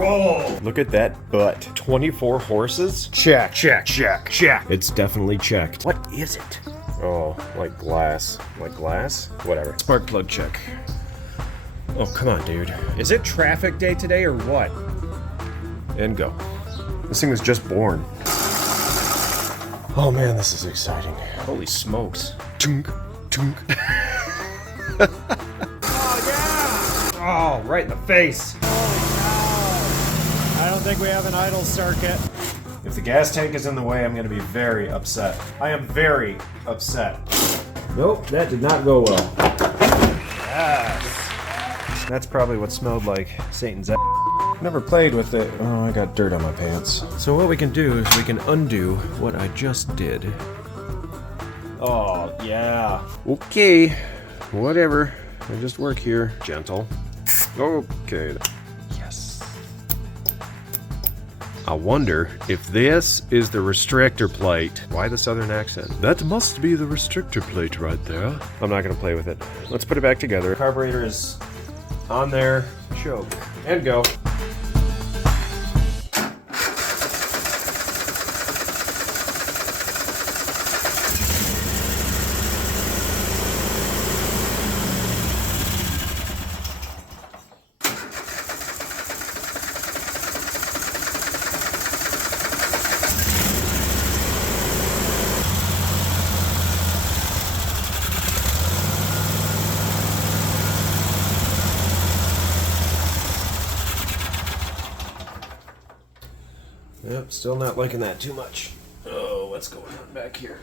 Whoa! Look at that butt. 24 horses? Check, check, check, check. It's definitely checked. What is it? Oh, like glass. Like glass? Whatever. Spark plug check. Oh, come on, dude. Is it traffic day today or what? And go. This thing was just born. Oh man, this is exciting. Holy smokes. Tunk, tunk. Oh yeah! Oh, right in the face. I don't think we have an idle circuit. If the gas tank is in the way, I'm going to be very upset. I am very upset. Nope, that did not go well. Yes. That's probably what smelled like Satan's ass. Never played with it. Oh, I got dirt on my pants. So what we can do is we can undo what I just did. Oh, yeah. Okay, whatever. I just work here. Gentle. Okay. Yes. I wonder if this is the restrictor plate. Why the southern accent? That must be the restrictor plate right there. I'm not gonna play with it. Let's put it back together. Carburetor is on there. Choke. And go. Yep, still not liking that too much. Oh, what's going on back here?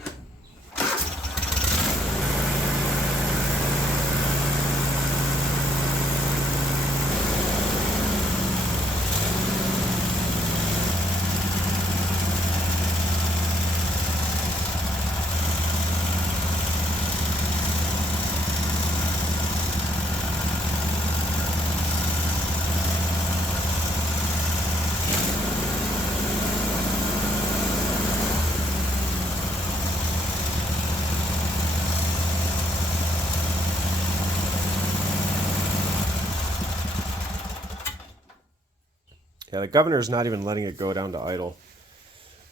Yeah, the governor's not even letting it go down to idle.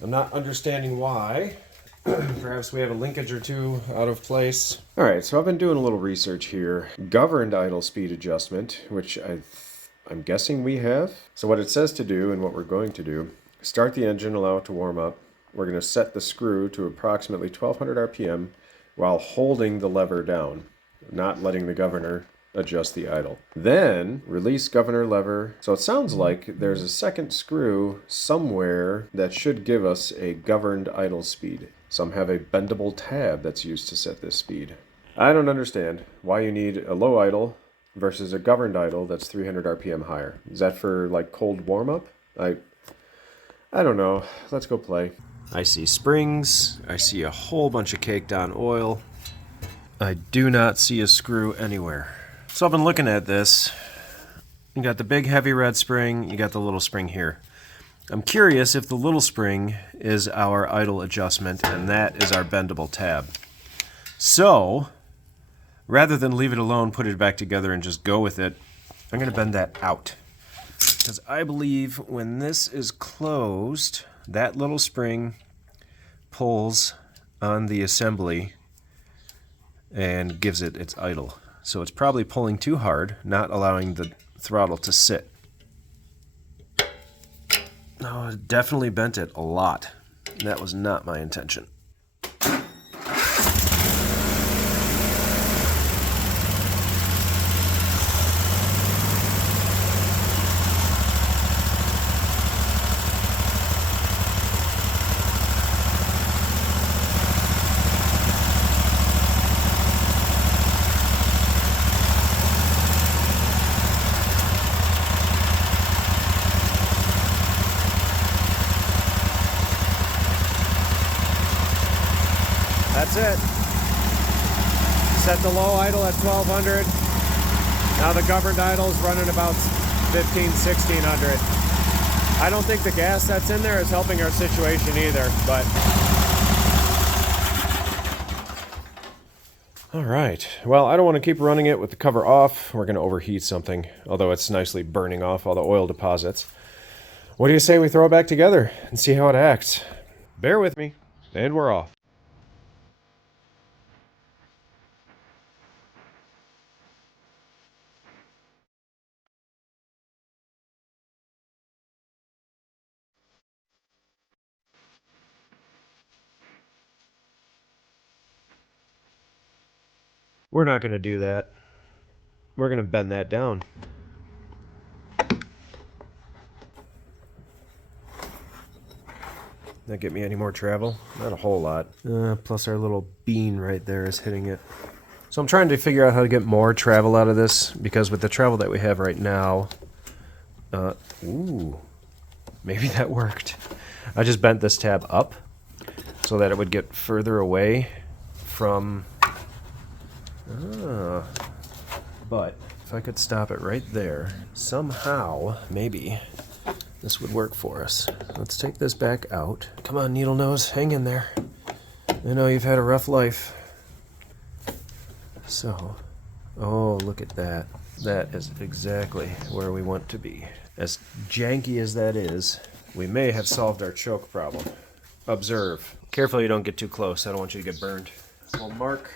I'm not understanding why. Perhaps we have a linkage or two out of place. All right, so I've been doing a little research here. Governed idle speed adjustment, which I'm guessing we have. So what it says to do and what we're going to do, start the engine, allow it to warm up. We're going to set the screw to approximately 1200 RPM while holding the lever down, not letting the governor adjust the idle. Then release governor lever. So it sounds like there's a second screw somewhere that should give us a governed idle speed. Some have a bendable tab that's used to set this speed. I don't understand why you need a low idle versus a governed idle that's 300 RPM higher. Is that for like cold warm up? I don't know. Let's go play. I see springs. I see a whole bunch of caked on oil. I do not see a screw anywhere. So I've been looking at this. You got the big heavy red spring, you got the little spring here. I'm curious if the little spring is our idle adjustment and that is our bendable tab. So, rather than leave it alone, put it back together and just go with it, I'm going to bend that out. Because I believe when this is closed, that little spring pulls on the assembly and gives it its idle. So it's probably pulling too hard, not allowing the throttle to sit. Oh, it definitely bent it a lot. That was not my intention. That's it. Set the low idle at 1200. Now the governed idle is running about 1600. I don't think the gas that's in there is helping our situation either, but. All right. Well, I don't want to keep running it with the cover off. We're going to overheat something, although it's nicely burning off all the oil deposits. What do you say we throw it back together and see how it acts? Bear with me, and we're off. We're not going to do that. We're going to bend that down. That get me any more travel? Not a whole lot. Plus our little bean right there is hitting it. So I'm trying to figure out how to get more travel out of this, because with the travel that we have right now... ooh. Maybe that worked. I just bent this tab up so that it would get further away from... But if I could stop it right there, somehow, maybe, this would work for us. Let's take this back out. Come on, needle nose, hang in there. I know you've had a rough life. So, oh, look at that. That is exactly where we want to be. As janky as that is, we may have solved our choke problem. Observe. Careful you don't get too close. I don't want you to get burned. We'll mark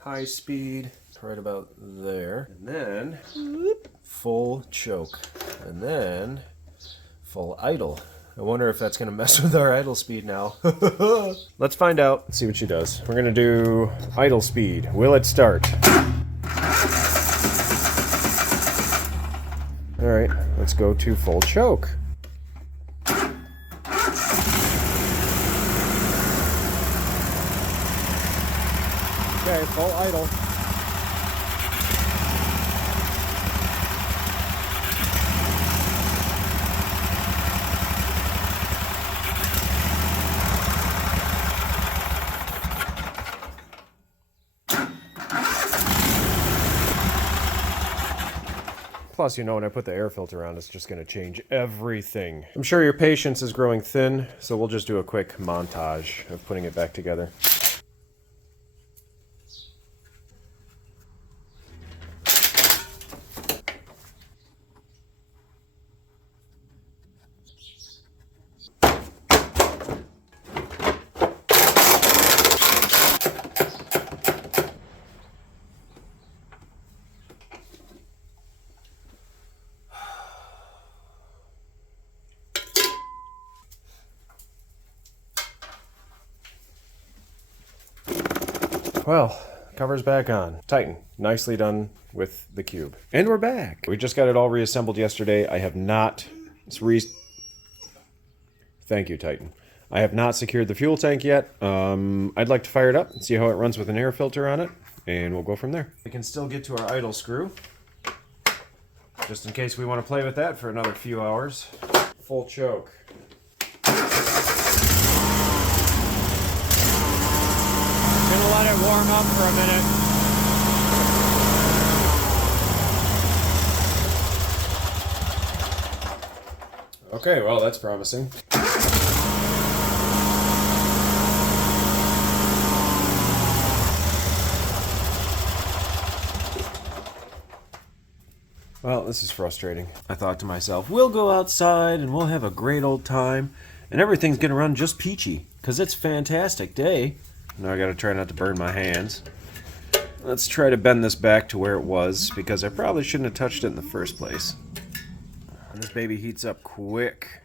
high speed right about there. And then, whoop, full choke. And then, full idle. I wonder if that's going to mess with our idle speed now. Let's find out. Let's see what she does. We're going to do idle speed. Will it start? All right, let's go to full choke. Okay, full idle. Plus, you know, when I put the air filter on, it's just going to change everything. I'm sure your patience is growing thin, so we'll just do a quick montage of putting it back together. Well, cover's back on. Titan, nicely done with the cube. And we're back. We just got it all reassembled yesterday. I have not... Thank you, Titan. I have not secured the fuel tank yet. I'd like to fire it up and see how it runs with an air filter on it, and we'll go from there. We can still get to our idle screw, just in case we want to play with that for another few hours. Full choke. Gonna let it warm up for a minute. Okay, well, that's promising. Well, this is frustrating. I thought to myself, we'll go outside and we'll have a great old time, and everything's gonna run just peachy, because it's a fantastic day. Now I gotta try not to burn my hands. Let's try to bend this back to where it was, because I probably shouldn't have touched it in the first place. And this baby heats up quick.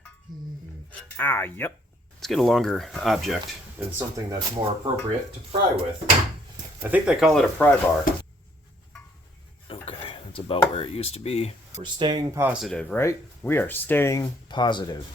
Ah, yep. Let's get a longer object and something that's more appropriate to pry with. I think they call it a pry bar. Okay, that's about where it used to be. We're staying positive, right? We are staying positive.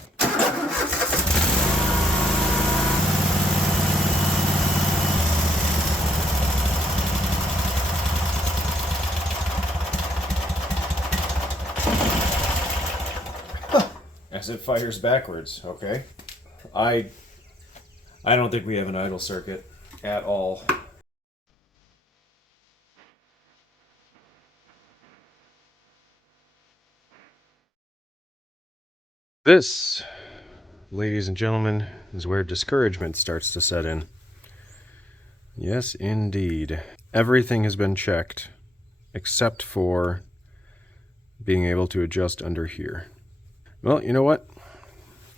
As it fires backwards, okay? I don't think we have an idle circuit at all. This, ladies and gentlemen, is where discouragement starts to set in. Yes, indeed. Everything has been checked, except for being able to adjust under here. Well, you know what?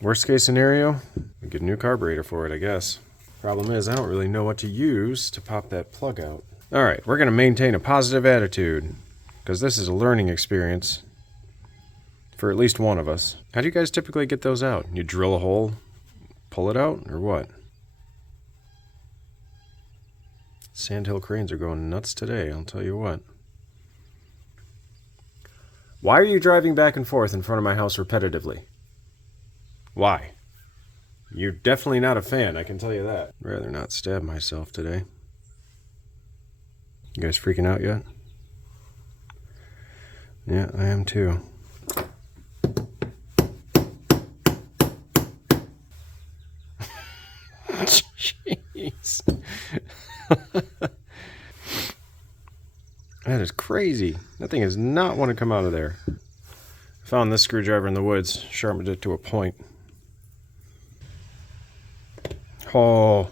Worst case scenario, we get a new carburetor for it, I guess. Problem is, I don't really know what to use to pop that plug out. All right, we're going to maintain a positive attitude because this is a learning experience for at least one of us. How do you guys typically get those out? You drill a hole, pull it out, or what? Sandhill cranes are going nuts today, I'll tell you what. Why are you driving back and forth in front of my house repetitively? Why? You're definitely not a fan, I can tell you that. I'd rather not stab myself today. You guys freaking out yet? Yeah, I am too. Jeez. That is crazy. That thing does not want to come out of there. I found this screwdriver in the woods, sharpened it to a point. Oh.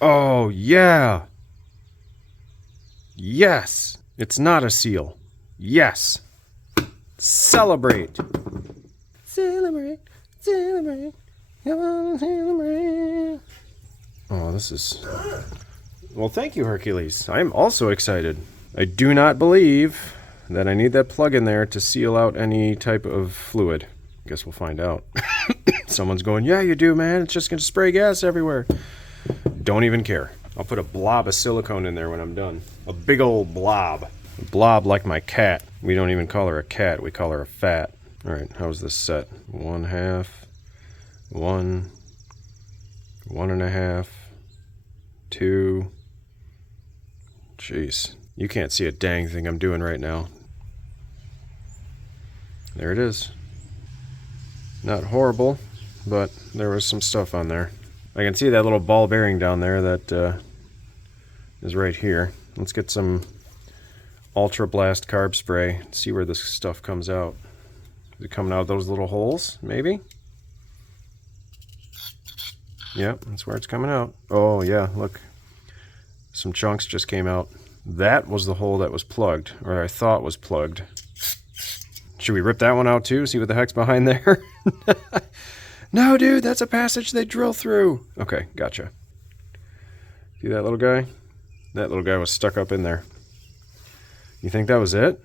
Oh, yeah. Yes. It's not a seal. Yes. Celebrate. Celebrate. Celebrate. Come on, celebrate. Oh, this is... Well, thank you, Hercules. I am also excited. I do not believe that I need that plug in there to seal out any type of fluid. Guess we'll find out. Someone's going, yeah, you do, man. It's just going to spray gas everywhere. Don't even care. I'll put a blob of silicone in there when I'm done. A big old blob. A blob like my cat. We don't even call her a cat. We call her a fat. All right, how's this set? 1/2. 1. 1.5. 2. Jeez. You can't see a dang thing I'm doing right now. There it is. Not horrible, but there was some stuff on there. I can see that little ball bearing down there that is right here. Let's get some Ultra Blast carb spray. See where this stuff comes out. Is it coming out of those little holes, maybe? Yep, that's where it's coming out. Oh yeah, look. Some chunks just came out. That was the hole that was plugged, or I thought was plugged. Should we rip that one out too? See what the heck's behind there? No, dude, that's a passage they drill through. Okay, gotcha. See that little guy? That little guy was stuck up in there. You think that was it?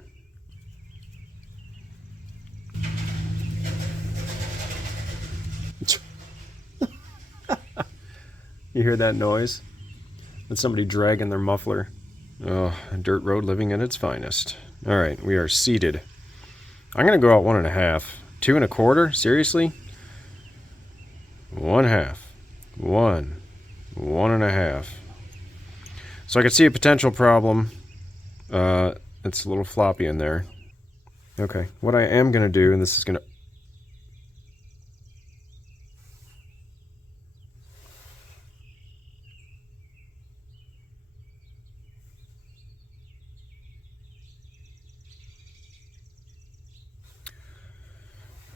You hear that noise? That's somebody dragging their muffler. Oh, a dirt road living at its finest. All right, we are seated. I'm going to go out 1.5. 2 1/4? Seriously? 1/2. 1. 1.5. So I can see a potential problem. It's a little floppy in there. Okay, what I am going to do, and this is going to...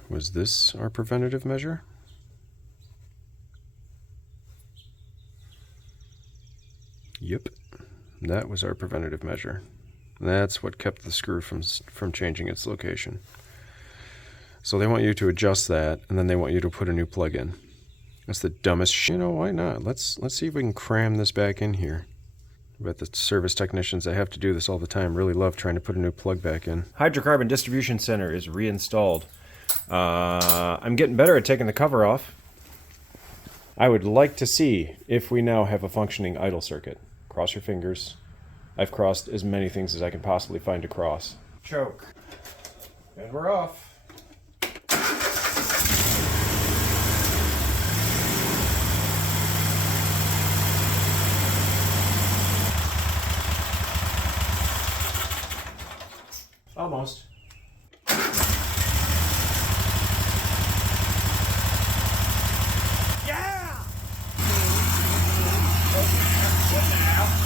Was this our preventative measure? Yep, that was our preventative measure. That's what kept the screw from changing its location. So they want you to adjust that, and then they want you to put a new plug in. That's the dumbest shit. You know, why not? Let's see if we can cram this back in here. I bet the service technicians that have to do this all the time really love trying to put a new plug back in. Hydrocarbon distribution center is reinstalled. I'm getting better at taking the cover off. I would like to see if we now have a functioning idle circuit. Cross your fingers. I've crossed as many things as I can possibly find to cross. Choke. And we're off. Almost.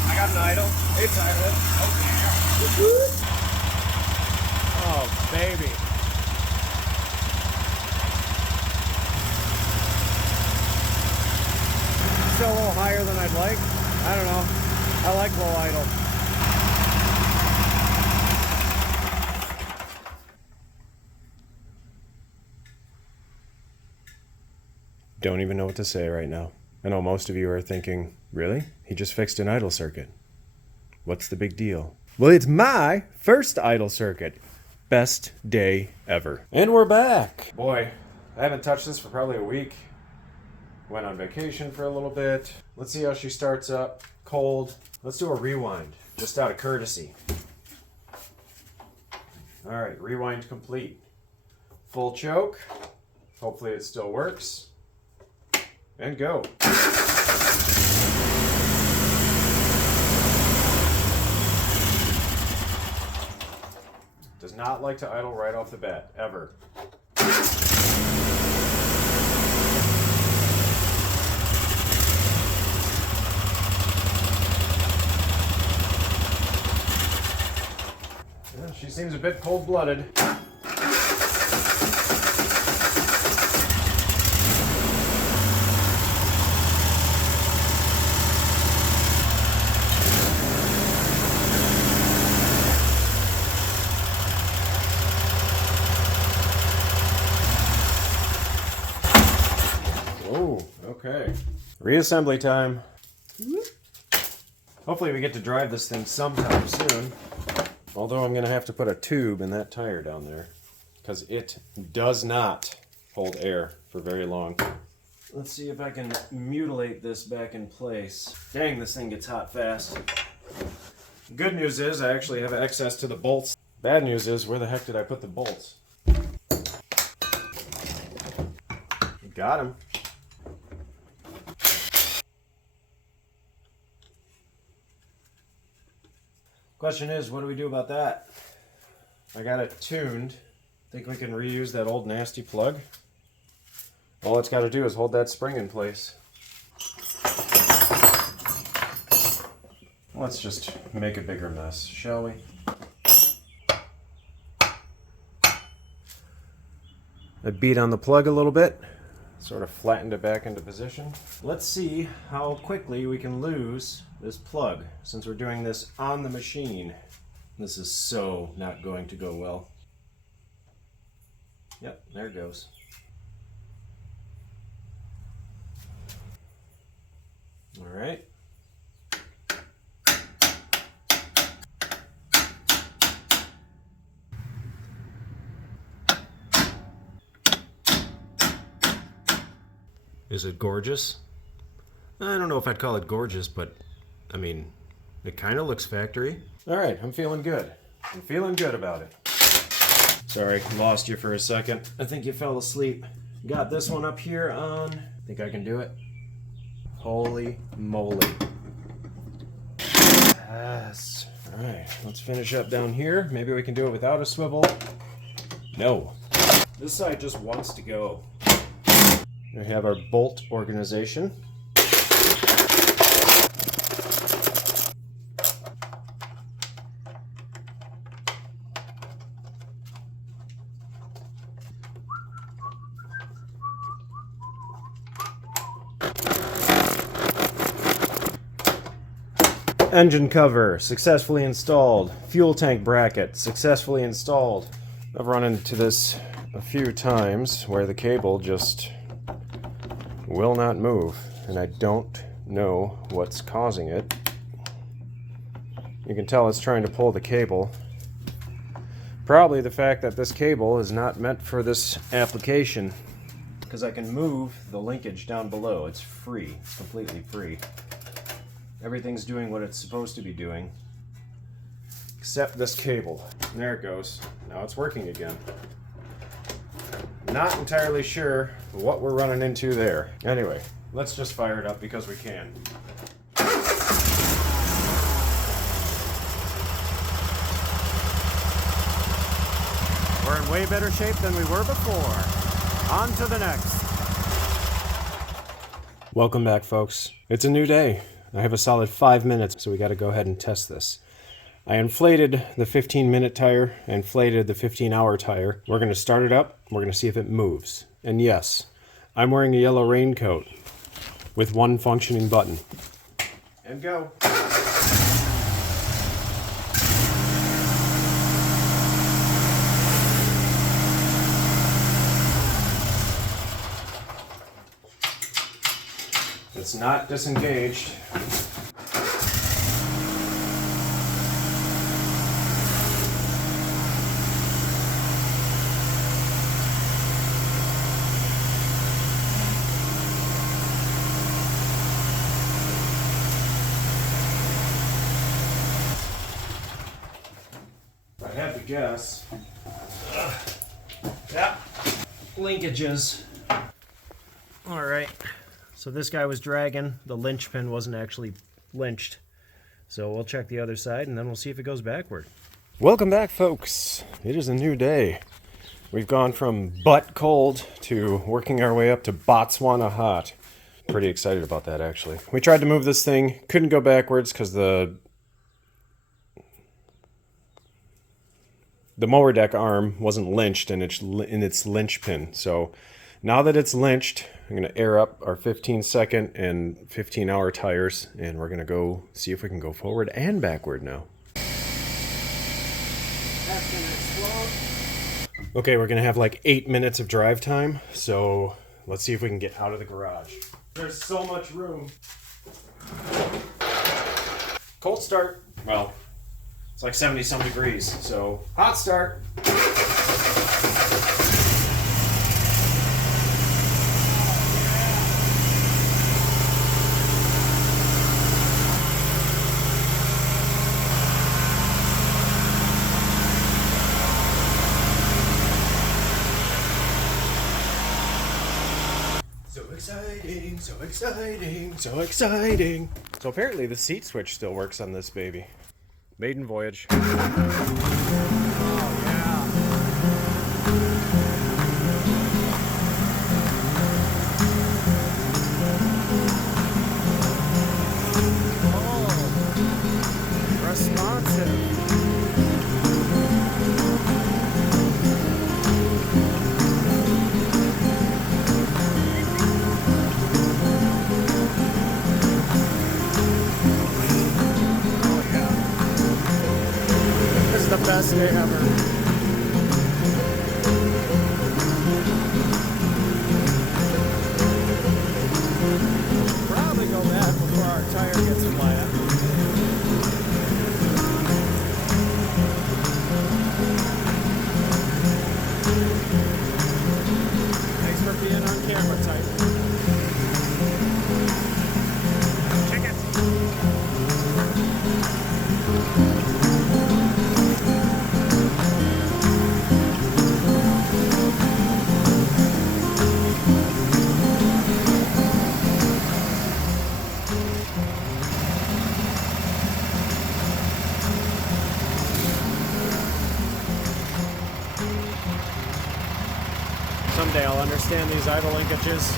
I got an idle. It's idle. Oh, baby. Still a little higher than I'd like. I don't know. I like low idle. don't even know what to say right now. I know most of you are thinking, really? He just fixed an idle circuit. What's the big deal? Well, it's my first idle circuit. Best day ever. And we're back. Boy, I haven't touched this for probably a week. Went on vacation for a little bit. Let's see how she starts up. Cold. Let's do a rewind, just out of courtesy. All right, rewind complete. Full choke. Hopefully it still works. And go. Does not like to idle right off the bat, ever. Yeah, she seems a bit cold-blooded. Oh, okay. Reassembly time. Hopefully we get to drive this thing sometime soon. Although I'm going to have to put a tube in that tire down there, because it does not hold air for very long. Let's see if I can mutilate this back in place. Dang, this thing gets hot fast. Good news is I actually have access to the bolts. Bad news is, where the heck did I put the bolts? Got him. Question is, what do we do about that? I got it tuned. Think we can reuse that old nasty plug? All it's got to do is hold that spring in place. Let's just make a bigger mess, shall we? I beat on the plug a little bit, sort of flattened it back into position. Let's see how quickly we can lose this plug, since we're doing this on the machine. This is so not going to go well. Yep, there it goes. All right. Is it gorgeous? I don't know if I'd call it gorgeous, but I mean, it kind of looks factory. All right, I'm feeling good. I'm feeling good about it. Sorry, lost you for a second. I think you fell asleep. Got this one up here on. Think I can do it? Holy moly. Yes. All right, let's finish up down here. Maybe we can do it without a swivel. No. This side just wants to go. We have our bolt organization. Engine cover successfully installed. Fuel tank bracket successfully installed. I've run into this a few times where the cable just will not move, and I don't know what's causing it. You can tell it's trying to pull the cable. Probably the fact that this cable is not meant for this application, because I can move the linkage down below. It's free. It's completely free. Everything's doing what it's supposed to be doing, except this cable. And there it goes. Now it's working again. Not entirely sure what we're running into there. Anyway, let's just fire it up because we can. We're in way better shape than we were before. On to the next. Welcome back, folks. It's a new day. I have a solid 5 minutes, so we got to go ahead and test this. I inflated the 15-minute tire, I inflated the 15-hour tire. We're going to start it up, we're going to see if it moves. And yes, I'm wearing a yellow raincoat with one functioning button. And go. It's not disengaged. I had to guess. Yep. Linkages. Alright. So this guy was dragging. The linchpin wasn't actually linched. So we'll check the other side and then we'll see if it goes backward. Welcome back, folks. It is a new day. We've gone from butt cold to working our way up to Botswana hot. Pretty excited about that, actually. We tried to move this thing. Couldn't go backwards because the mower deck arm wasn't linched in its linchpin. So now that it's linched, I'm going to air up our 15-second and 15-hour tires, and we're going to go see if we can go forward and backward now. That's going to explode. Okay, we're going to have like 8 minutes of drive time, so let's see if we can get out of the garage. There's so much room. Cold start. Well, it's like 70-some degrees, so hot start. So exciting, so exciting, so exciting. So apparently the seat switch still works on this baby. Maiden voyage. Oh, yeah. Oh, responsive. The best day ever. Probably go back before our tire gets flat. Thanks for being on camera, Titan. Someday I'll understand these idle linkages.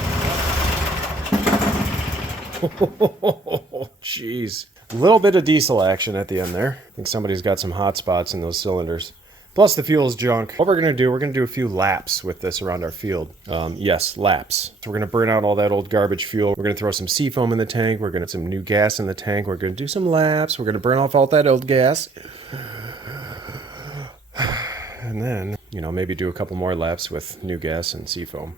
Oh, jeez. A little bit of diesel action at the end there. I think somebody's got some hot spots in those cylinders. Plus the fuel is junk. What we're going to do a few laps with this around our field. Yes, laps. So we're going to burn out all that old garbage fuel. We're going to throw some seafoam in the tank. We're going to put some new gas in the tank. We're going to do some laps. We're going to burn off all that old gas. And then, you know, maybe do a couple more laps with new gas and seafoam.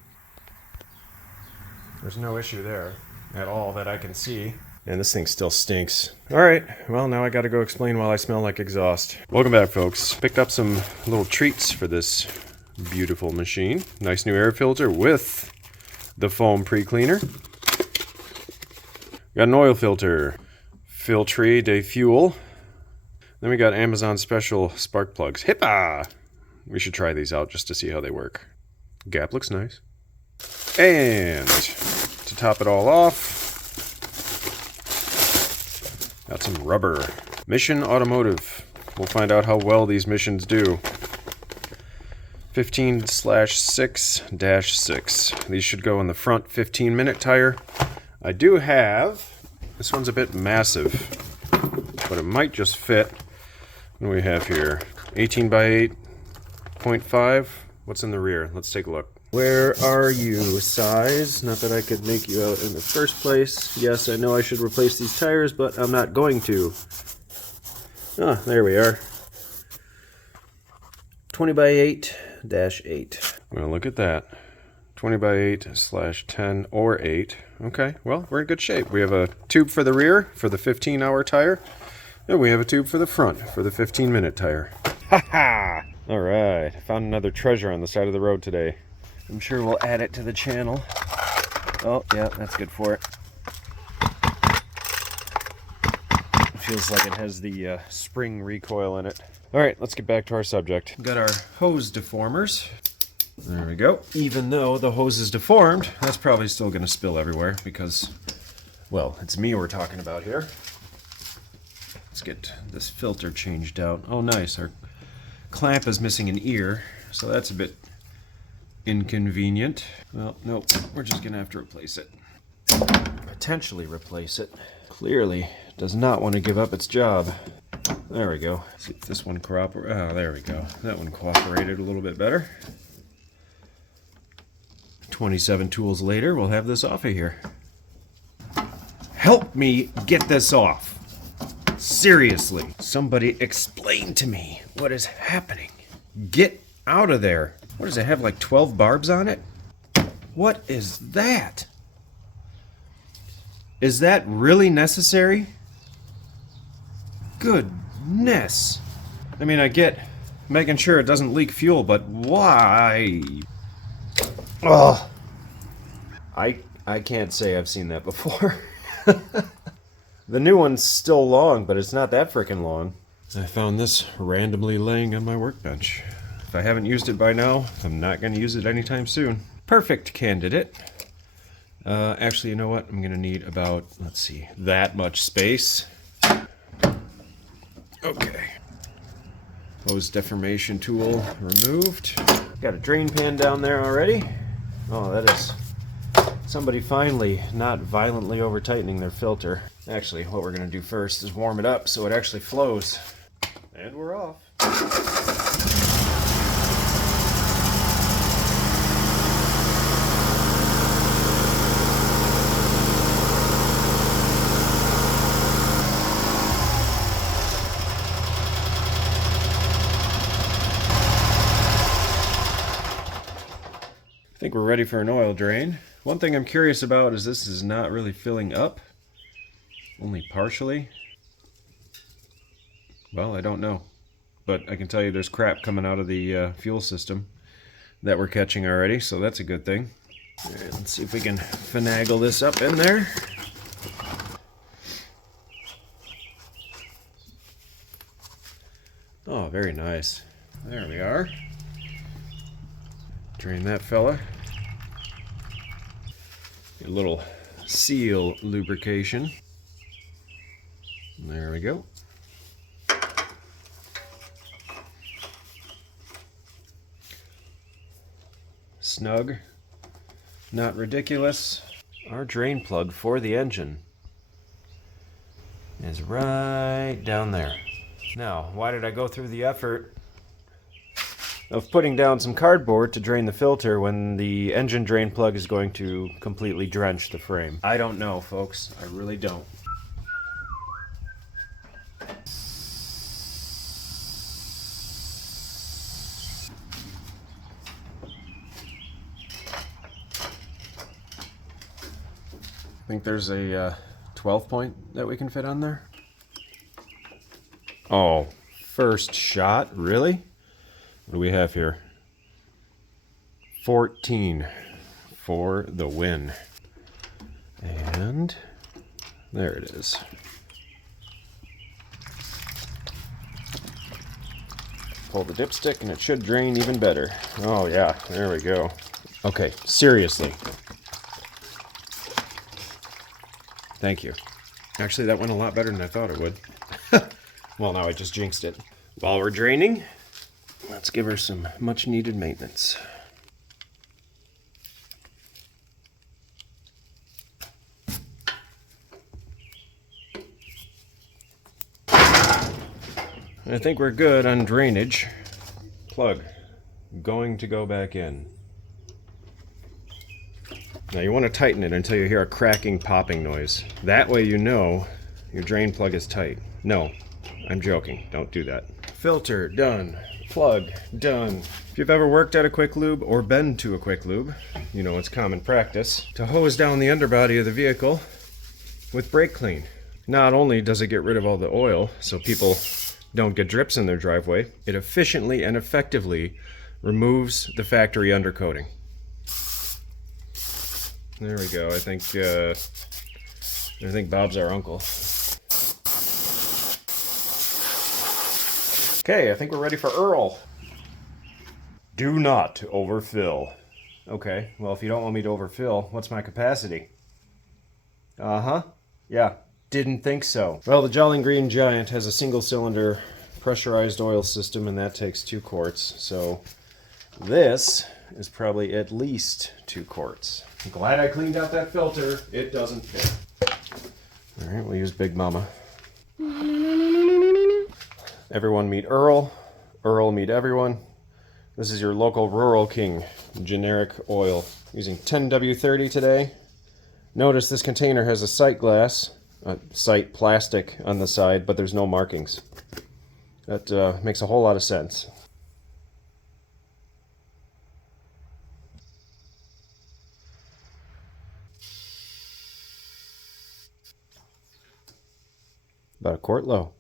There's no issue there at all that I can see. And this thing still stinks. Alright, well now I gotta go explain why I smell like exhaust. Welcome back, folks. Picked up some little treats for this beautiful machine. Nice new air filter with the foam pre-cleaner. Got an oil filter. Filtre de fuel. Then we got Amazon special spark plugs. Hippa! We should try these out just to see how they work. Gap looks nice. And to top it all off, got some rubber. Mission Automotive. We'll find out how well these missions do. 15/6-6. These should go in the front 15-minute tire. I do have, this one's a bit massive, but it might just fit. What do we have here? 18/8.5. What's in the rear? Let's take a look. Where are you, size? Not that I could make you out in the first place. Yes, I know I should replace these tires, but I'm not going to. Ah, there we are. 20/8-8. Well, look at that. 20 by 8/10 or 8. Okay, well, we're in good shape. We have a tube for the rear for the 15-hour tire, and we have a tube for the front for the 15-minute tire. Ha ha! All right, found another treasure on the side of the road today. I'm sure we'll add it to the channel. Oh, yeah, that's good for it. It feels like it has the spring recoil in it. All right, let's get back to our subject. We've got our hose deformers. There we go. Even though the hose is deformed, that's probably still going to spill everywhere because, well, it's me we're talking about here. Let's get this filter changed out. Oh, nice. Our clamp is missing an ear, so that's a bit inconvenient. Well, nope. We're just going to have to replace it. Potentially replace it. Clearly does not want to give up its job. There we go. See if this one cooperates. Oh, there we go. That one cooperated a little bit better. 27 tools later, we'll have this off of here. Help me get this off. Seriously. Somebody explain to me what is happening. Get out of there. What does it have, like 12 barbs on it? What is that? Is that really necessary? Goodness. I mean, I get making sure it doesn't leak fuel, but why? Oh, I can't say I've seen that before. The new one's still long, but it's not that freaking long. I found this randomly laying on my workbench. If I haven't used it by now, I'm not going to use it anytime soon. Perfect candidate. Actually, you know what? I'm going to need about, let's see, that much space. Okay. Hose deformation tool removed. Got a drain pan down there already. Oh, that is somebody finally not violently over tightening their filter. Actually, what we're going to do first is warm it up so it actually flows. And we're off. I think we're ready for an oil drain. One thing I'm curious about is this is not really filling up, only partially. Well, I don't know, but I can tell you there's crap coming out of the fuel system that we're catching already, so that's a good thing. All right, let's see if we can finagle this up in there. Oh, very nice. There we are. Drain that fella. A little seal lubrication. There we go. Snug, not ridiculous. Our drain plug for the engine is right down there. Now, why did I go through the effort of putting down some cardboard to drain the filter when the engine drain plug is going to completely drench the frame? I don't know, folks. I really don't. I think there's a 12 point that we can fit on there. Oh, first shot? Really? What do we have here? 14 for the win. And there it is. Pull the dipstick and it should drain even better. Oh yeah, there we go. Okay, seriously. Thank you. Actually, that went a lot better than I thought it would. Well, now I just jinxed it. While we're draining, let's give her some much needed maintenance. I think we're good on drainage. Plug going to go back in. Now you want to tighten it until you hear a cracking, popping noise. That way you know your drain plug is tight. No, I'm joking. Don't do that. Filter done. plug, done. If you've ever worked at a quick lube or been to a quick lube, you know it's common practice to hose down the underbody of the vehicle with brake clean. Not only does it get rid of all the oil so people don't get drips in their driveway, it efficiently and effectively removes the factory undercoating. There we go. I think Bob's our uncle. Okay, I think we're ready for Earl. Do not overfill. Okay, well, if you don't want me to overfill, what's my capacity? Uh-huh. Yeah, didn't think so. Well, the Jolly Green Giant has a single-cylinder pressurized oil system, and that takes 2 quarts. So this is probably at least 2 quarts. I'm glad I cleaned out that filter. It doesn't fit. All right, we'll use Big Mama. Everyone meet Earl. Earl meet everyone. This is your local rural king. Generic oil. Using 10W30 today. Notice this container has a sight glass, sight plastic on the side, but there's no markings. That makes a whole lot of sense. About a quart low.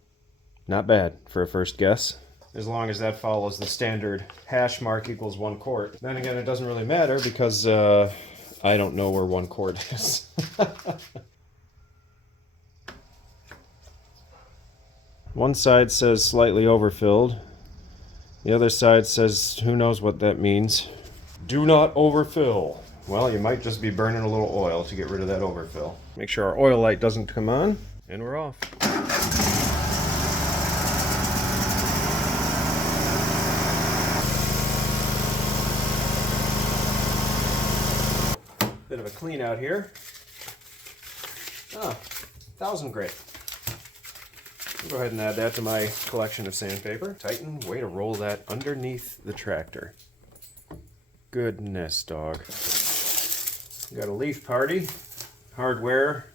Not bad for a first guess. As long as that follows the standard hash mark equals 1 quart. Then again, it doesn't really matter because I don't know where 1 quart is. One side says slightly overfilled. The other side says who knows what that means. Do not overfill. Well, you might just be burning a little oil to get rid of that overfill. Make sure our oil light doesn't come on, and we're off. Bit of a clean out here. Ah, 1000 grit. I'll go ahead and add that to my collection of sandpaper. Tighten, way to roll that underneath the tractor. Goodness, dog. We got a leaf party, hardware,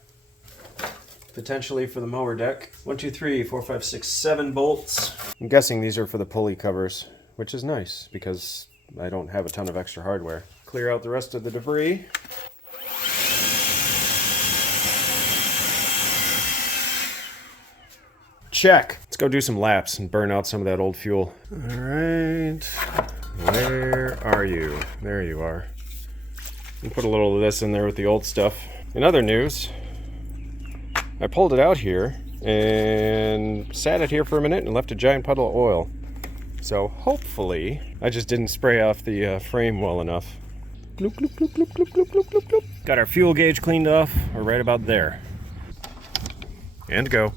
potentially for the mower deck. 1, 2, 3, 4, 5, 6, 7 bolts. I'm guessing these are for the pulley covers, which is nice because I don't have a ton of extra hardware. Clear out the rest of the debris. Check. Let's go do some laps and burn out some of that old fuel. All right. Where are you? There you are. And put a little of this in there with the old stuff. In other news, I pulled it out here and sat it here for a minute and left a giant puddle of oil. So hopefully I just didn't spray off the frame well enough. Gloop, gloop, gloop, gloop, gloop, gloop, gloop, gloop, gloop. Got our fuel gauge cleaned off. We're right about there. And go.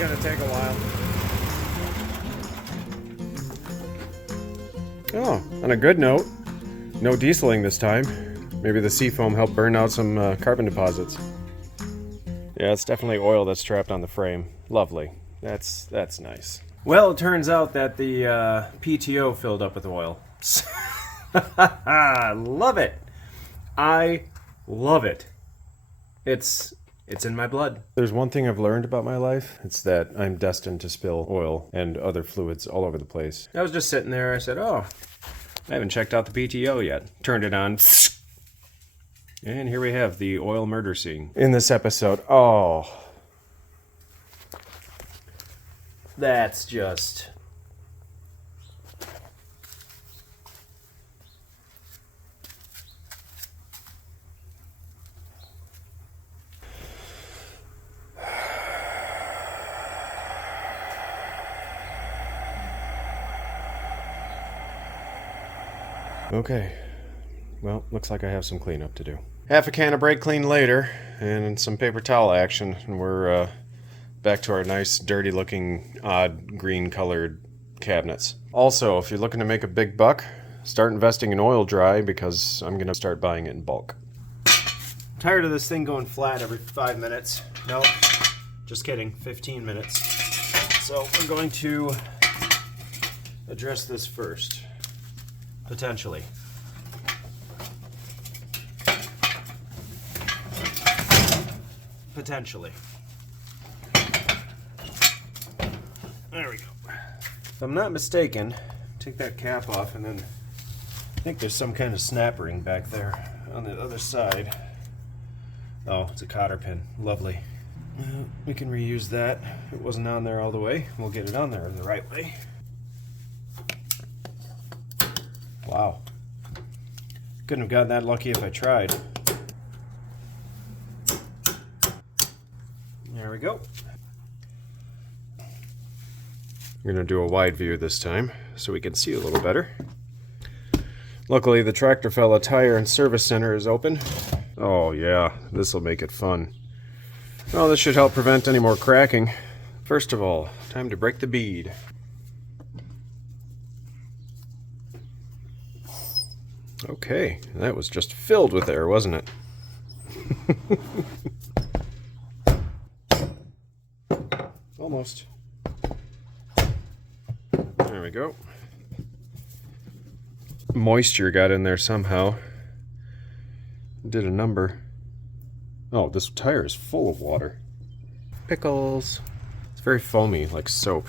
gonna take a while. Oh, on a good note, no dieseling this time. Maybe the seafoam helped burn out some carbon deposits. Yeah, it's definitely oil that's trapped on the frame. Lovely. That's nice. Well, it turns out that the PTO filled up with oil. Love it. I love it. It's in my blood. There's one thing I've learned about my life. It's that I'm destined to spill oil and other fluids all over the place. I was just sitting there. I said, oh, I haven't checked out the PTO yet. Turned it on. And here we have the oil murder scene. In this episode, oh. That's just... Okay, well, looks like I have some cleanup to do. Half a can of brake clean later, and some paper towel action, and we're back to our nice, dirty-looking, odd, green-colored cabinets. Also, if you're looking to make a big buck, start investing in oil dry, because I'm gonna start buying it in bulk. Tired of this thing going flat every 5 minutes. No, just kidding, 15 minutes. So we're going to address this first. Potentially. Potentially. There we go. If I'm not mistaken, take that cap off and then I think there's some kind of snap ring back there on the other side. Oh, it's a cotter pin. Lovely. We can reuse that. It wasn't on there all the way. We'll get it on there the right way. Wow. Couldn't have gotten that lucky if I tried. There we go. I'm going to do a wide view this time so we can see a little better. Luckily, the Thetractorfella Tire and Service Center is open. Oh yeah, this will make it fun. Oh, this should help prevent any more cracking. First of all, time to break the bead. Okay, that was just filled with air, wasn't it? Almost. There we go. Moisture got in there somehow. Did a number. Oh, this tire is full of water. Pickles. It's very foamy, like soap.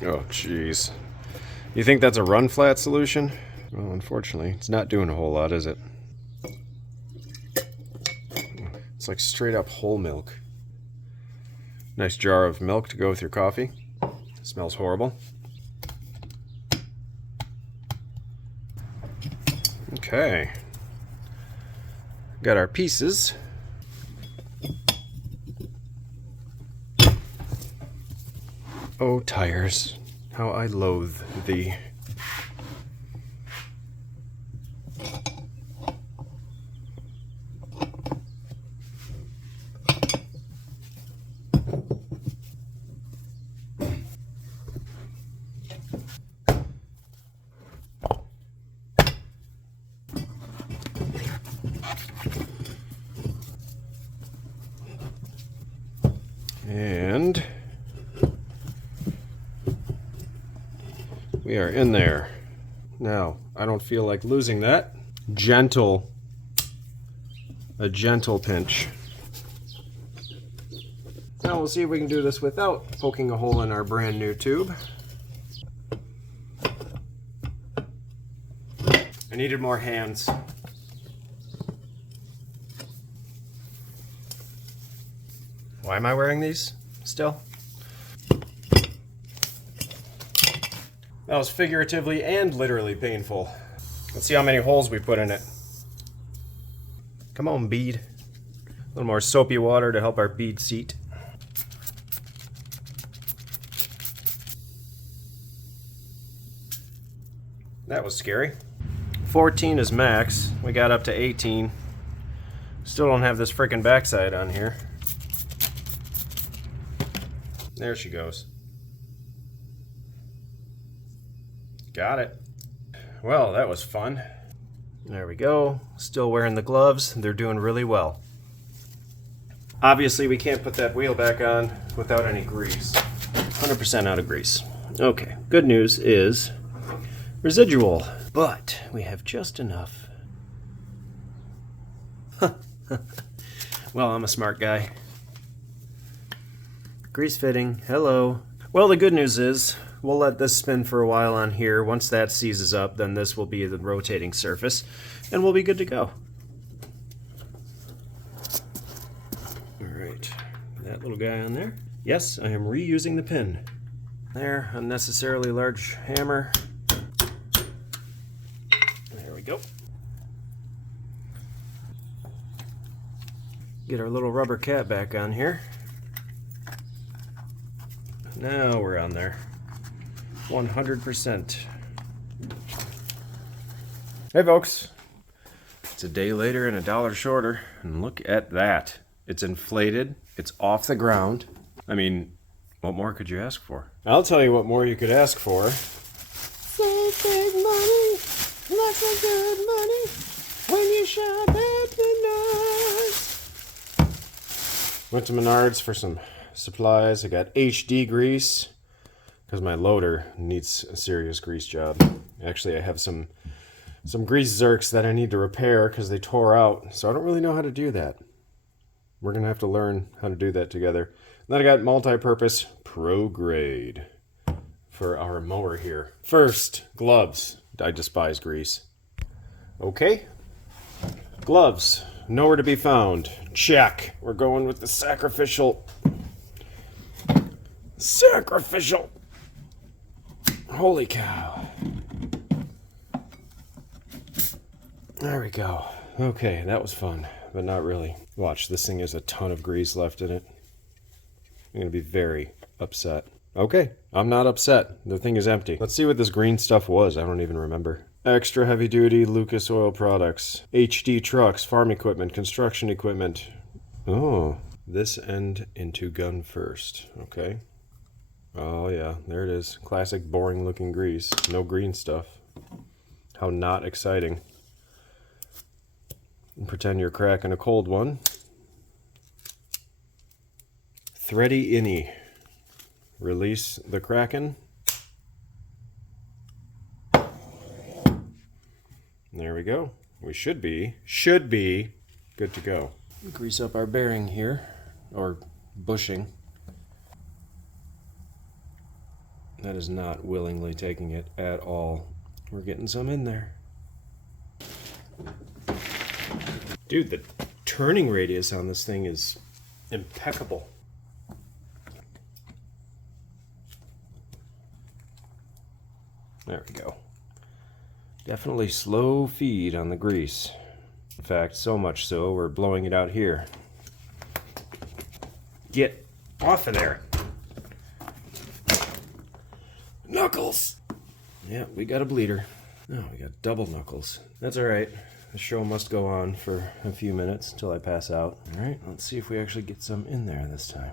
Oh, jeez. You think that's a run flat solution? Well, unfortunately, it's not doing a whole lot, is it? It's like straight up whole milk. Nice jar of milk to go with your coffee. Smells horrible. Okay. Got our pieces. Oh, tires, how I loathe thee. And we are in there. Now, I don't feel like losing that. A gentle pinch. Now we'll see if we can do this without poking a hole in our brand new tube. I needed more hands. Why am I wearing these still? That was figuratively and literally painful. Let's see how many holes we put in it. Come on, bead. A little more soapy water to help our bead seat. That was scary. 14 is max. We got up to 18. Still don't have this freaking backside on here. There she goes. Got it. Well, that was fun. There we go. Still wearing the gloves. They're doing really well. Obviously, we can't put that wheel back on without any grease. 100% out of grease. Okay, good news is residual, but we have just enough. Well, I'm a smart guy. Grease fitting, hello. Well, the good news is we'll let this spin for a while on here. Once that seizes up, then this will be the rotating surface, and we'll be good to go. All right, that little guy on there. Yes, I am reusing the pin. There, unnecessarily large hammer. There we go. Get our little rubber cap back on here. Now we're on there. 100%. Hey folks. It's a day later and $1 shorter, and look at that. It's inflated, it's off the ground. I mean, what more could you ask for? I'll tell you what more you could ask for. Save big money, lots of good money, when you shop at Menards. Went to Menards for some supplies. I got HD grease, because my loader needs a serious grease job. Actually, I have some grease zerks that I need to repair because they tore out, so I don't really know how to do that. We're going to have to learn how to do that together. Then I got multi-purpose pro grade for our mower here. First, gloves. I despise grease. Okay. Gloves. Nowhere to be found. Check. We're going with the sacrificial. Sacrificial. Holy cow. There we go. Okay, that was fun, but not really. Watch, this thing has a ton of grease left in it. I'm going to be very upset. Okay, I'm not upset. The thing is empty. Let's see what this green stuff was. I don't even remember. Extra heavy duty Lucas Oil products. HD trucks, farm equipment, construction equipment. Oh, this end into gun first. Okay. Oh yeah, there it is. Classic boring looking grease. No green stuff. How not exciting. Pretend you're cracking a cold one. Thready innie. Release the Kraken. There we go. We should be good to go. Grease up our bearing here, or bushing. That is not willingly taking it at all. We're getting some in there. Dude, the turning radius on this thing is impeccable. There we go. Definitely slow feed on the grease. In fact, so much so, we're blowing it out here. Get off of there. Knuckles! Yeah, we got a bleeder. Oh, we got double knuckles. That's alright. The show must go on for a few minutes until I pass out. Alright, let's see if we actually get some in there this time.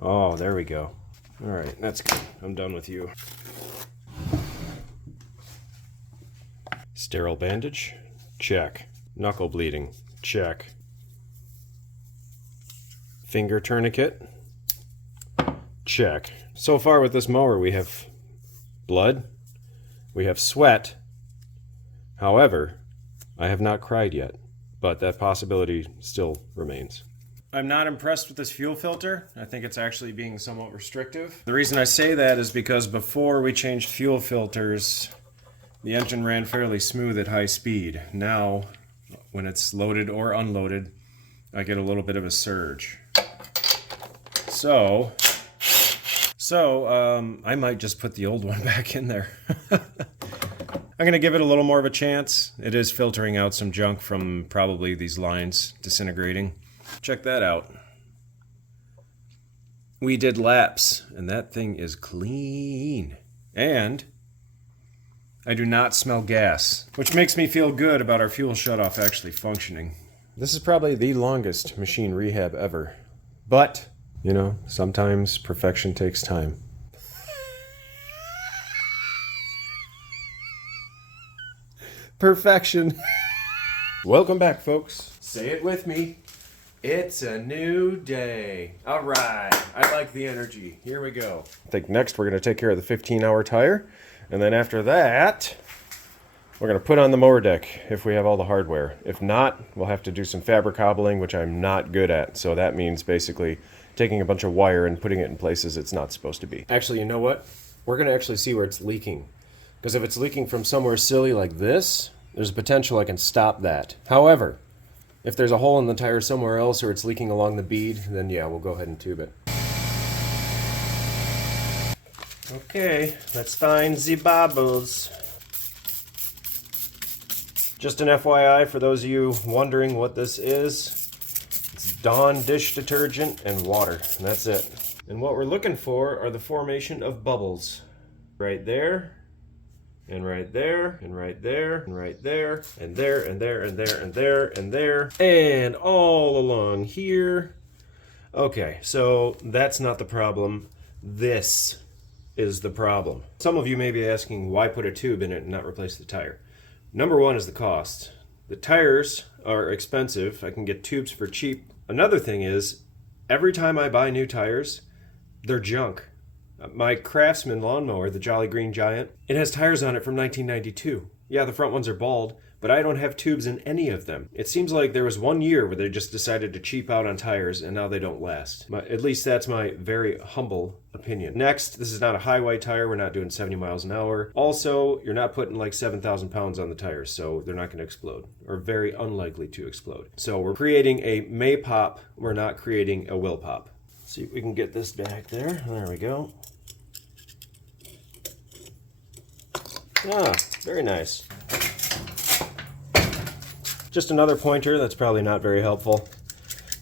Oh, there we go. Alright, that's good. I'm done with you. Sterile bandage? Check. Knuckle bleeding? Check. Finger tourniquet? Check. So far with this mower we have blood, we have sweat. However, I have not cried yet, but that possibility still remains. I'm not impressed with this fuel filter. I think it's actually being somewhat restrictive. The reason I say that is because before we changed fuel filters, the engine ran fairly smooth at high speed. Now, when it's loaded or unloaded, I get a little bit of a surge. So I might just put the old one back in there. I'm going to give it a little more of a chance. It is filtering out some junk from probably these lines disintegrating. Check that out. We did laps, and that thing is clean. And I do not smell gas, which makes me feel good about our fuel shutoff actually functioning. This is probably the longest machine rehab ever. But, you know, sometimes perfection takes time. Perfection. Welcome back, folks. Say it with me. It's a new day. All right. I like the energy. Here we go. I think next we're going to take care of the 15-hour tire. And then after that, we're going to put on the mower deck if we have all the hardware. If not, we'll have to do some fabric hobbling, which I'm not good at. So that means basically taking a bunch of wire and putting it in places it's not supposed to be. Actually, you know what? We're going to actually see where it's leaking. Because if it's leaking from somewhere silly like this, there's a potential I can stop that. However, if there's a hole in the tire somewhere else or it's leaking along the bead, then yeah, we'll go ahead and tube it. Okay, let's find the bubbles. Just an FYI for those of you wondering what this is, it's Dawn dish detergent and water, and that's it. And what we're looking for are the formation of bubbles. Right there, and right there, and right there, and right there, and there, and there, and there, and there, and there, and all along here. Okay, so that's not the problem. This is the problem. Some of you may be asking, why put a tube in it and not replace the tire? Number one is the cost. The tires are expensive. I can get tubes for cheap. Another thing is, every time I buy new tires, they're junk. My Craftsman lawnmower, the Jolly Green Giant, it has tires on it from 1992. Yeah, the front ones are bald, but I don't have tubes in any of them. It seems like there was 1 year where they just decided to cheap out on tires, and now they don't last. At least that's my very humble opinion. Next, this is not a highway tire. We're not doing 70 miles an hour. Also, you're not putting like 7,000 pounds on the tires, so they're not going to explode, or very unlikely to explode. So we're creating a may pop. We're not creating a will pop. See if we can get this back there. There we go. Ah, very nice. Just another pointer that's probably not very helpful.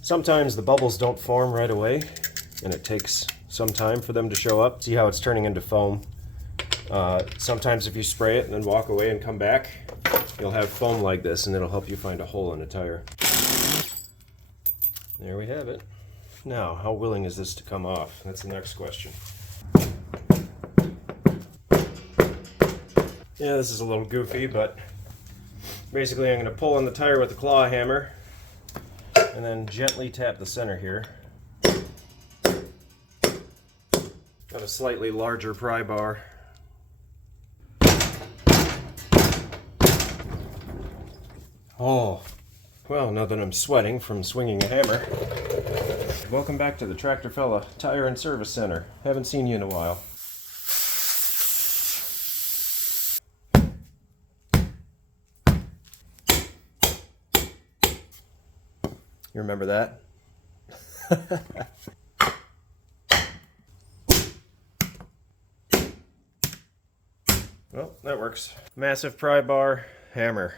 Sometimes the bubbles don't form right away, and it takes some time for them to show up. See how it's turning into foam? Sometimes if you spray it and then walk away and come back, you'll have foam like this, and it'll help you find a hole in a tire. There we have it. Now, how willing is this to come off? That's the next question. Yeah, this is a little goofy, but basically I'm going to pull on the tire with the claw hammer and then gently tap the center here. Got a slightly larger pry bar. Oh, well, now that I'm sweating from swinging a hammer. Welcome back to the Tractorfella Tire and Service Center. Haven't seen you in a while. You remember that? Well, that works. Massive pry bar, hammer.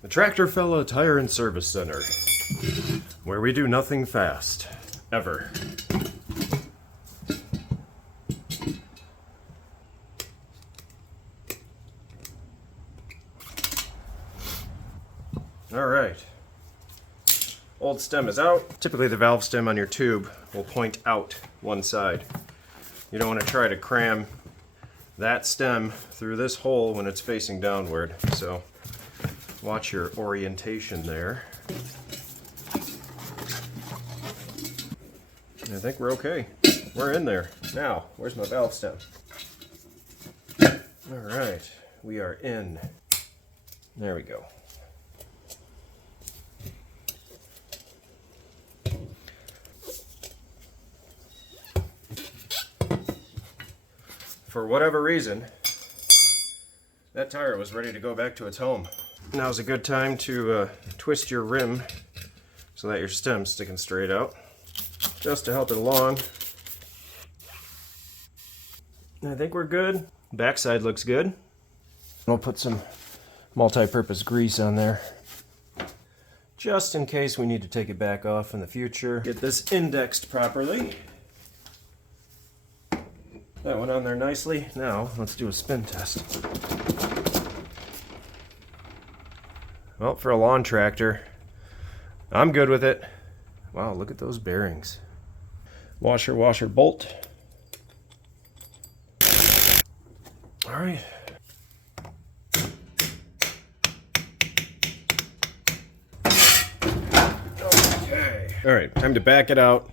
The Tractorfella Tire and Service Center, where we do nothing fast, ever. All right. Old stem is out. Typically the valve stem on your tube will point out one side. You don't want to try to cram that stem through this hole when it's facing downward, so watch your orientation there. I think we're okay. We're in there. Now, where's my valve stem? All right, we are in. There we go. For whatever reason, that tire was ready to go back to its home. Now's a good time to twist your rim so that your stem's sticking straight out, just to help it along. I think we're good. Backside looks good. We'll put some multi-purpose grease on there just in case we need to take it back off in the future. Get this indexed properly. That went on there nicely. Now, let's do a spin test. Well, for a lawn tractor, I'm good with it. Wow, look at those bearings. Washer, washer, bolt. All right. Okay. All right, time to back it out.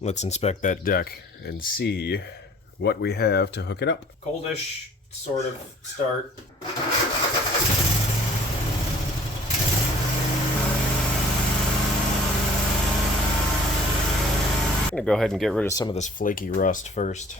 Let's inspect that deck and see what we have to hook it up. Coldish sort of start. I'm gonna go ahead and get rid of some of this flaky rust first.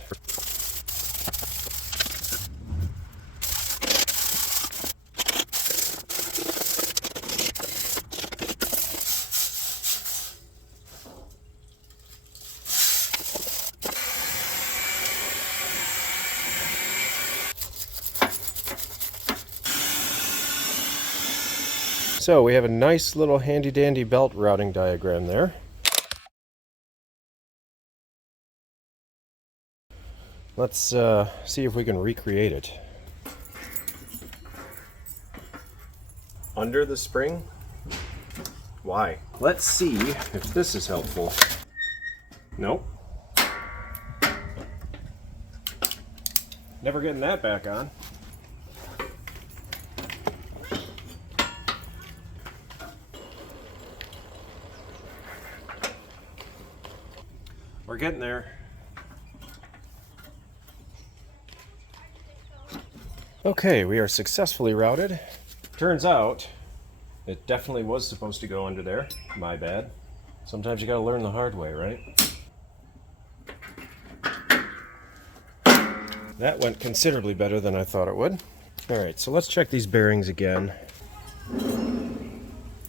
So we have a nice little handy dandy belt routing diagram there. Let's see if we can recreate it. Under the spring? Why? Let's see if this is helpful. Nope. Never getting that back on. We're getting there. Okay, we are successfully routed. Turns out, it definitely was supposed to go under there. My bad. Sometimes you gotta learn the hard way, right? That went considerably better than I thought it would. Alright, so let's check these bearings again.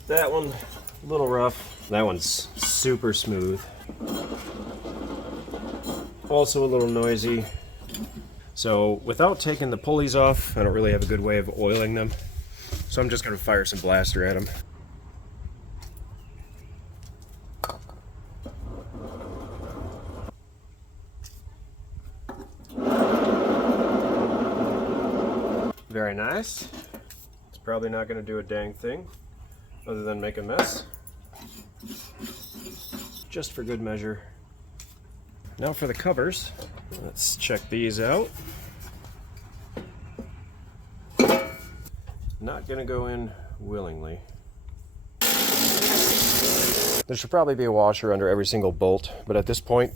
That one, a little rough. That one's super smooth. Also a little noisy. So without taking the pulleys off, I don't really have a good way of oiling them. So I'm just going to fire some blaster at them. Very nice. It's probably not going to do a dang thing other than make a mess. Just for good measure. Now for the covers, let's check these out. Not gonna go in willingly. There should probably be a washer under every single bolt, but at this point,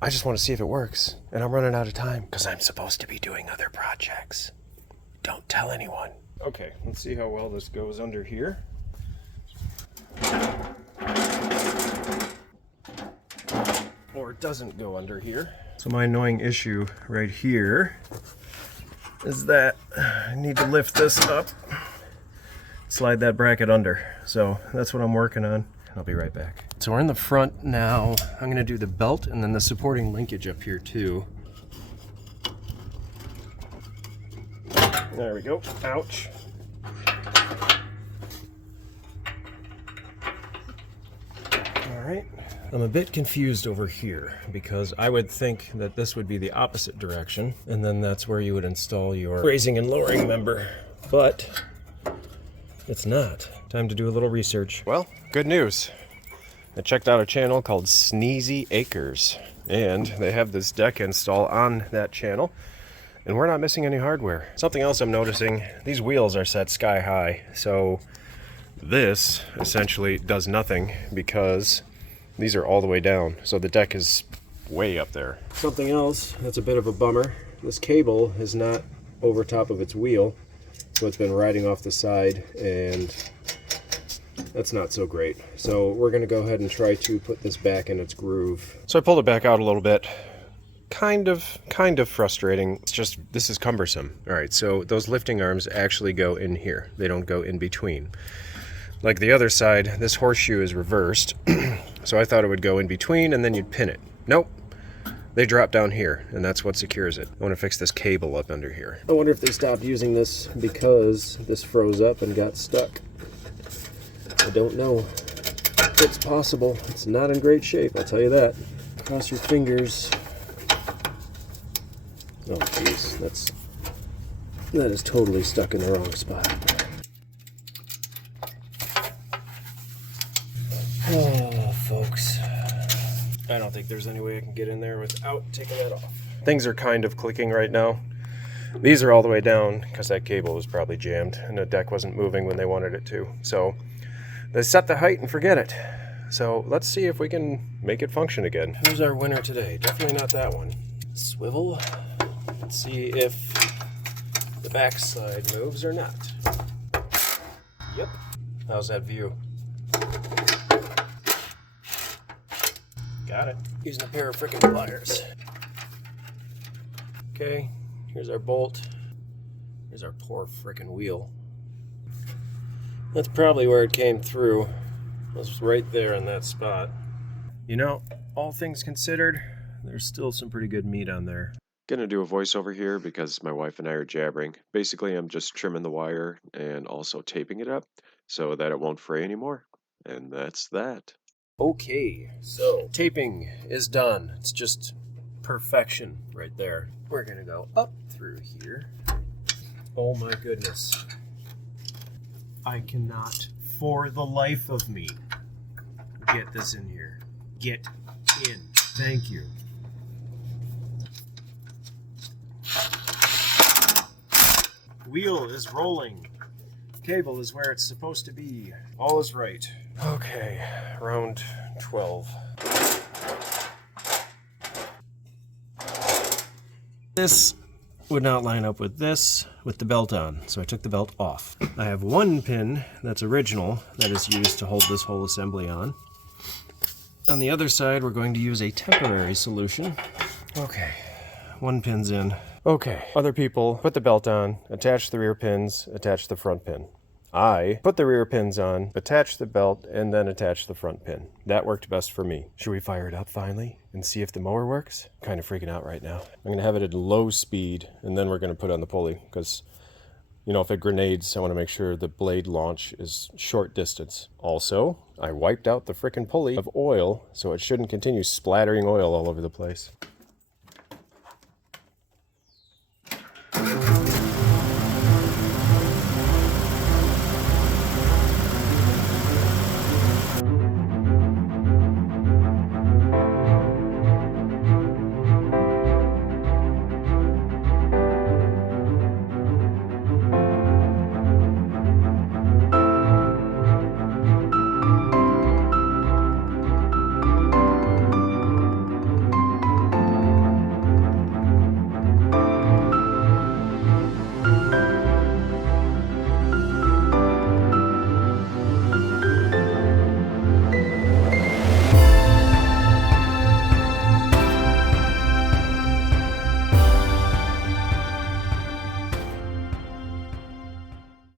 I just want to see if it works. And I'm running out of time because I'm supposed to be doing other projects. Don't tell anyone. Okay, let's see how well this goes under here. Or it doesn't go under here. So my annoying issue right here is that I need to lift this up, slide that bracket under. So that's what I'm working on. I'll be right back. So we're in the front now. I'm gonna do the belt and then the supporting linkage up here too. There we go. Ouch. All right. I'm a bit confused over here because I would think that this would be the opposite direction and then that's where you would install your raising and lowering member, but it's not. Time to do a little research. Well, good news. I checked out a channel called Sneezy Acres and they have this deck install on that channel and we're not missing any hardware. Something else I'm noticing, these wheels are set sky high, so this essentially does nothing because these are all the way down, so the deck is way up there. Something else that's a bit of a bummer, this cable is not over top of its wheel, so it's been riding off the side, and that's not so great. So we're gonna go ahead and try to put this back in its groove. So I pulled it back out a little bit. Kind of frustrating. It's just, this is cumbersome. All right, so those lifting arms actually go in here. They don't go in between. Like the other side, this horseshoe is reversed, so I thought it would go in between and then you'd pin it. Nope. They drop down here, and that's what secures it. I want to fix this cable up under here. I wonder if they stopped using this because this froze up and got stuck. I don't know if it's possible. It's not in great shape, I'll tell you that. Cross your fingers. Oh jeez, that is totally stuck in the wrong spot. Oh, folks. I don't think there's any way I can get in there without taking that off. Things are kind of clicking right now. These are all the way down because that cable was probably jammed and the deck wasn't moving when they wanted it to. So they set the height and forget it. So let's see if we can make it function again. Who's our winner today? Definitely not that one. Swivel. Let's see if the backside moves or not. Yep. How's that view? Got it. Using a pair of frickin' pliers. Okay, here's our bolt. Here's our poor frickin' wheel. That's probably where it came through. It was right there in that spot. You know, all things considered, there's still some pretty good meat on there. Gonna do a voiceover here because my wife and I are jabbering. Basically, I'm just trimming the wire and also taping it up so that it won't fray anymore. And that's that. Okay, so taping is done. It's just perfection right there. We're gonna go up through here. Oh my goodness. I cannot, for the life of me, get this in here. Get in. Thank you. Wheel is rolling. Cable is where it's supposed to be. All is right. Okay, round 12. This would not line up with this with the belt on, so I took the belt off. I have one pin that's original that is used to hold this whole assembly on. On the other side, we're going to use a temporary solution. Okay, one pin's in. Okay, other people put the belt on, attach the rear pins, attach the front pin. I put the rear pins on, attach the belt, and then attach the front pin. That worked best for me. Should we fire it up finally and see if the mower works? I'm kind of freaking out right now. I'm gonna have it at low speed, and then we're gonna put it on the pulley, because, you know, if it grenades, I wanna make sure the blade launch is short distance. Also, I wiped out the frickin' pulley of oil, so it shouldn't continue splattering oil all over the place.